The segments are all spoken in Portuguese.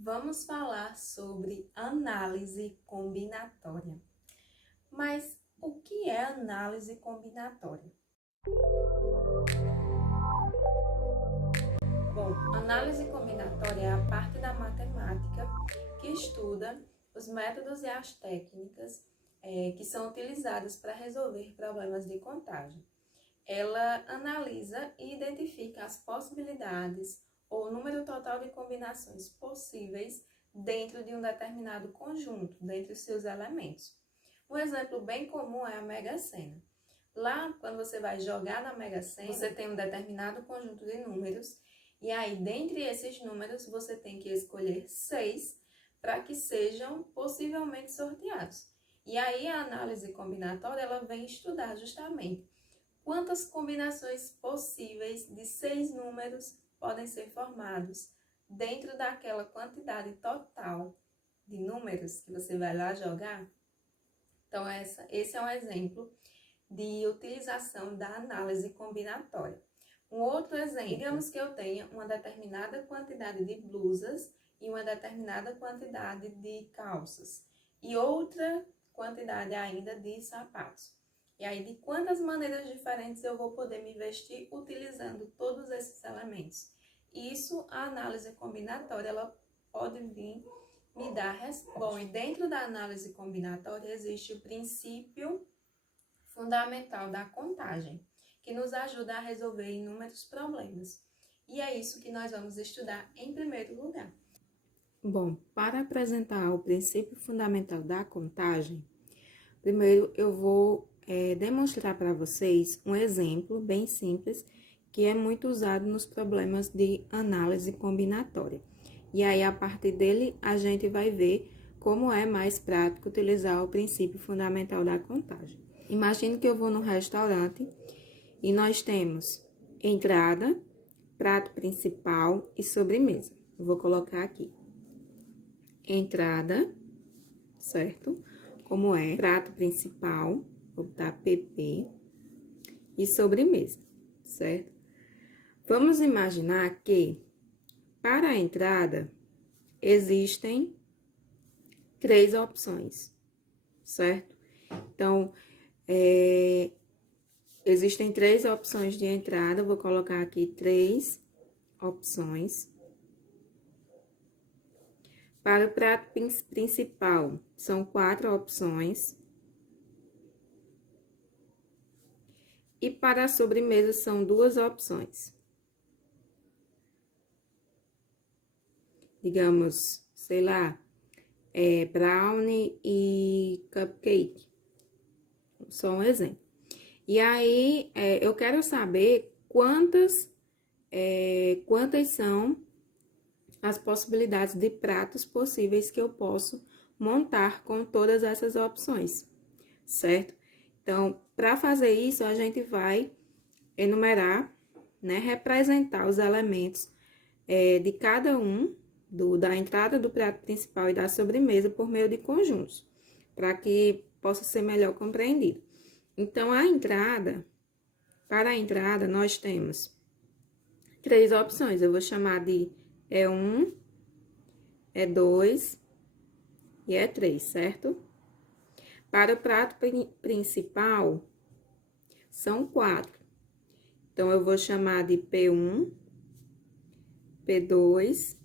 Vamos falar sobre análise combinatória. Mas o que é análise combinatória? Bom, análise combinatória é a parte da matemática que estuda os métodos e as técnicas que são utilizados para resolver problemas de contagem. Ela analisa e identifica as possibilidades ou número total de combinações possíveis dentro de um determinado conjunto, dentre os seus elementos. Um exemplo bem comum é a Mega Sena. Lá, quando você vai jogar na Mega Sena, você tem um determinado conjunto de números, e aí, dentre esses números, você tem que escolher 6 para que sejam possivelmente sorteados. E aí, a análise combinatória, ela vem estudar justamente quantas combinações possíveis de 6 números podem ser formados dentro daquela quantidade total de números que você vai lá jogar. Então, esse é um exemplo de utilização da análise combinatória. Um outro exemplo, digamos que eu tenha uma determinada quantidade de blusas e uma determinada quantidade de calças e outra quantidade ainda de sapatos. E aí, de quantas maneiras diferentes eu vou poder me vestir utilizando todos esses elementos? Isso, a análise combinatória, ela pode vir me dar resposta. Bom, e dentro da análise combinatória existe o princípio fundamental da contagem, que nos ajuda a resolver inúmeros problemas. E é isso que nós vamos estudar em primeiro lugar. Bom, para apresentar o princípio fundamental da contagem, primeiro eu vou demonstrar para vocês um exemplo bem simples que é muito usado nos problemas de análise combinatória. E aí, a partir dele, a gente vai ver como é mais prático utilizar o princípio fundamental da contagem. Imagine que eu vou num restaurante e nós temos entrada, prato principal e sobremesa. Eu vou colocar aqui. Entrada, certo? Como é? Prato principal, vou botar PP, e sobremesa, certo? Vamos imaginar que, para a entrada, existem 3 opções, certo? Então, existem 3 opções de entrada, vou colocar aqui 3 opções. Para o prato principal, são 4 opções. E para a sobremesa, são 2 opções. Digamos, sei lá, brownie e cupcake. Só um exemplo. E aí, eu quero saber quantas são as possibilidades de pratos possíveis que eu posso montar com todas essas opções, certo? Então, para fazer isso, a gente vai enumerar, né, representar os elementos de cada um, da entrada do prato principal e da sobremesa por meio de conjuntos, para que possa ser melhor compreendido. Então, para a entrada, nós temos 3 opções. Eu vou chamar de E1, E2 e E3, certo? Para o prato principal, são 4. Então, eu vou chamar de P1, P2,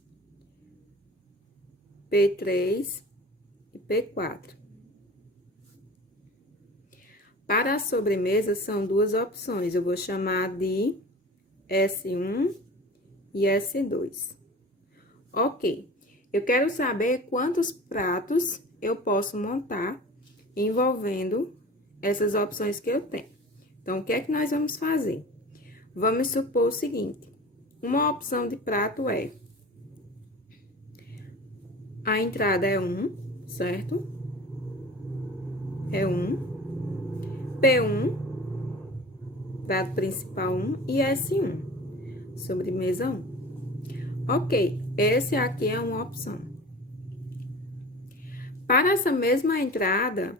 P3 e P4. Para a sobremesa, são 2 opções. Eu vou chamar de S1 e S2. Ok. Eu quero saber quantos pratos eu posso montar envolvendo essas opções que eu tenho. Então, o que é que nós vamos fazer? Vamos supor o seguinte. Uma opção de prato é a entrada é 1, certo? É 1. P1, prato principal 1 e S1, sobremesa 1. Ok, esse aqui é uma opção. Para essa mesma entrada,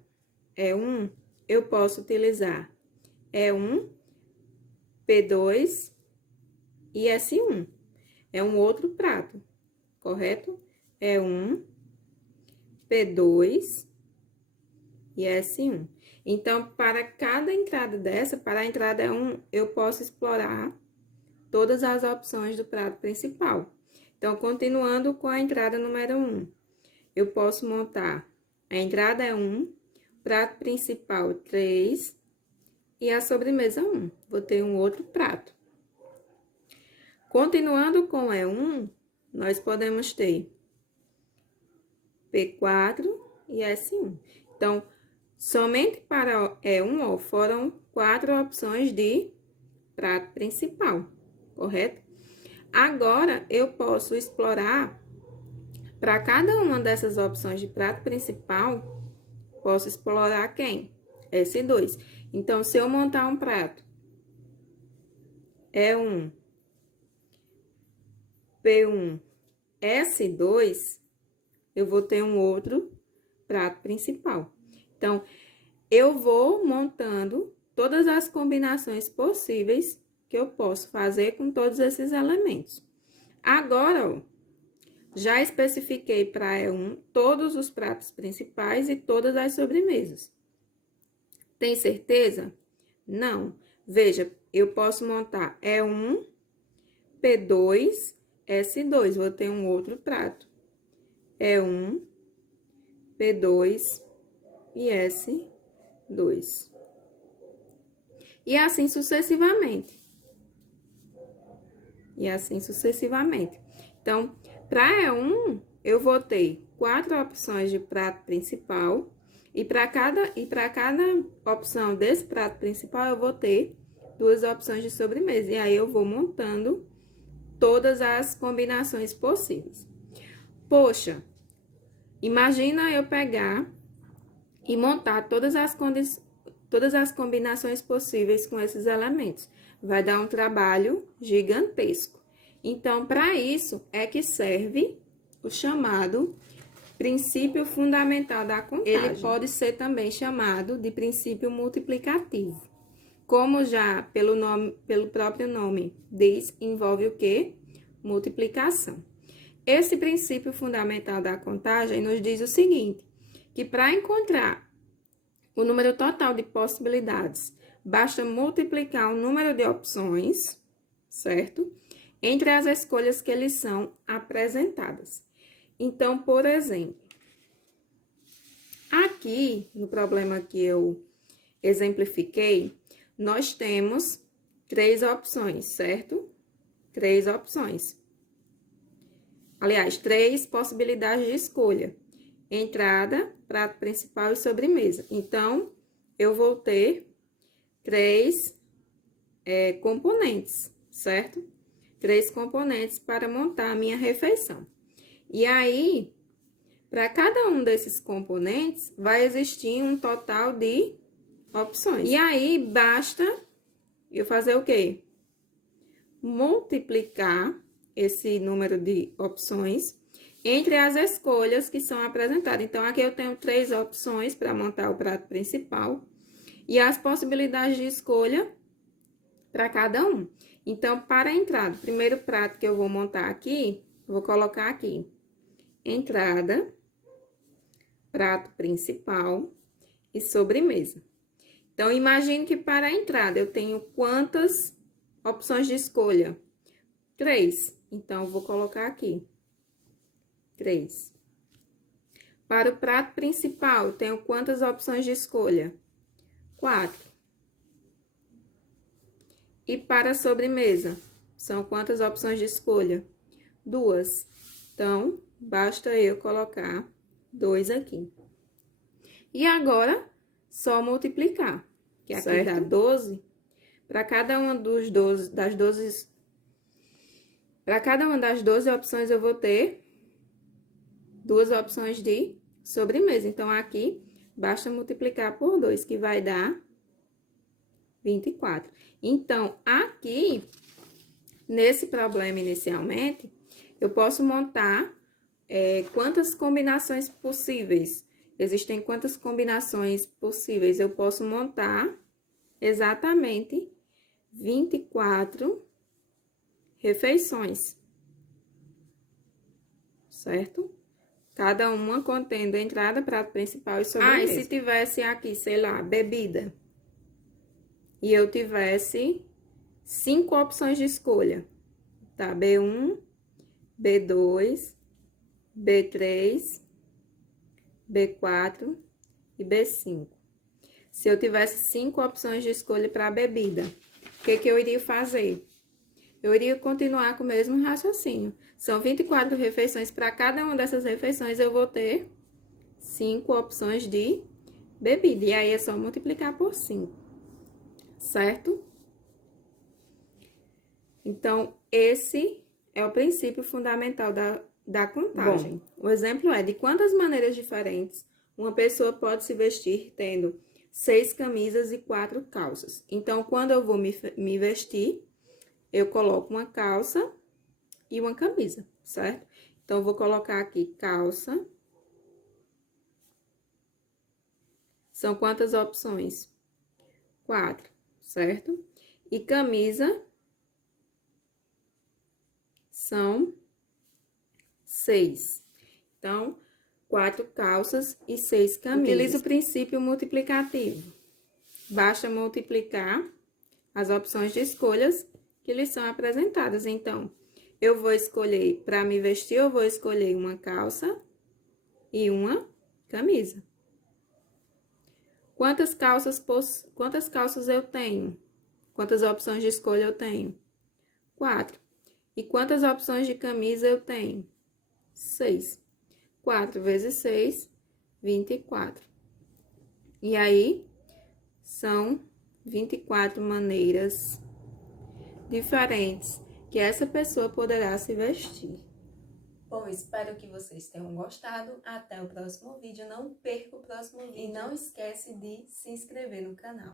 E1, eu posso utilizar E1, P2 e S1. É um outro prato, correto? E1, P2 e S1. Então, para cada entrada dessa, para a entrada 1, eu posso explorar todas as opções do prato principal. Então, continuando com a entrada número 1, eu posso montar a entrada é 1, prato principal 3 e a sobremesa 1. Vou ter um outro prato. Continuando com E1, nós podemos ter P4 e S1. Então, somente para E1, ó, foram 4 opções de prato principal, correto? Agora, eu posso explorar, para cada uma dessas opções de prato principal, posso explorar quem? S2. Então, se eu montar um prato, E1, P1, S2, eu vou ter um outro prato principal. Então, eu vou montando todas as combinações possíveis que eu posso fazer com todos esses elementos. Agora, ó, já especifiquei para E1 todos os pratos principais e todas as sobremesas. Tem certeza? Não. Veja, eu posso montar E1, P2, S2. Vou ter um outro prato. E1, P2 e S2. E assim sucessivamente. E assim sucessivamente. Então, para E1, eu vou ter 4 opções de prato principal. E para cada opção desse prato principal, eu vou ter 2 opções de sobremesa. E aí, eu vou montando todas as combinações possíveis. Poxa, imagina eu pegar e montar todas as combinações possíveis com esses elementos. Vai dar um trabalho gigantesco. Então, para isso é que serve o chamado princípio fundamental da contagem. Ele pode ser também chamado de princípio multiplicativo. Como já pelo próprio nome diz, envolve o quê? Multiplicação. Esse princípio fundamental da contagem nos diz o seguinte, que para encontrar o número total de possibilidades, basta multiplicar o número de opções, certo? Entre as escolhas que lhes são apresentadas. Então, por exemplo, aqui no problema que eu exemplifiquei, nós temos 3 opções, certo? 3 opções. Aliás, 3 possibilidades de escolha. Entrada, prato principal e sobremesa. Então, eu vou ter 3 componentes, certo? 3 componentes para montar a minha refeição. E aí, para cada um desses componentes, vai existir um total de opções. E aí, basta eu fazer o quê? Multiplicar esse número de opções entre as escolhas que são apresentadas. Então, aqui eu tenho 3 opções para montar o prato principal e as possibilidades de escolha para cada um. Então, para a entrada, o primeiro prato que eu vou montar aqui, vou colocar aqui, entrada, prato principal e sobremesa. Então, imagine que para a entrada eu tenho quantas opções de escolha? 3. Então, eu vou colocar aqui 3. Para o prato principal, eu tenho quantas opções de escolha? 4. E para a sobremesa, são quantas opções de escolha? 2. Então, basta eu colocar 2 aqui. E agora, só multiplicar, que aqui certo? Dá 12. Para cada uma das 12 opções, eu vou ter 2 opções de sobremesa. Então, aqui, basta multiplicar por 2, que vai dar 24. Então, aqui, nesse problema inicialmente, eu posso montar quantas combinações possíveis. Existem quantas combinações possíveis? Eu posso montar exatamente 24 refeições, certo? Cada uma contendo entrada, prato principal e sobremesa. E se tivesse aqui, sei lá, bebida, e eu tivesse 5 opções de escolha, tá? B1, B2, B3, B4 e B5. Se eu tivesse 5 opções de escolha para bebida, o que eu iria fazer? Eu iria continuar com o mesmo raciocínio. São 24 refeições. Para cada uma dessas refeições, eu vou ter 5 opções de bebida. E aí, é só multiplicar por 5, certo? Então, esse é o princípio fundamental da contagem. Bom, o exemplo é de quantas maneiras diferentes uma pessoa pode se vestir tendo 6 camisas e 4 calças. Então, quando eu vou me vestir, eu coloco uma calça e uma camisa, certo? Então, eu vou colocar aqui calça. São quantas opções? 4, certo? E camisa são 6. Então, 4 calças e 6 camisas. Utilize o princípio multiplicativo. Basta multiplicar as opções de escolhas que lhes são apresentadas. Então, eu vou escolher, para me vestir, eu vou escolher uma calça e uma camisa. Quantas calças eu tenho? Quantas opções de escolha eu tenho? 4. E quantas opções de camisa eu tenho? 6. 4 vezes 6, 24. E aí, são 24 maneiras diferentes que essa pessoa poderá se vestir. Bom, espero que vocês tenham gostado. Até o próximo vídeo. Não perca o próximo vídeo. E não esquece de se inscrever no canal.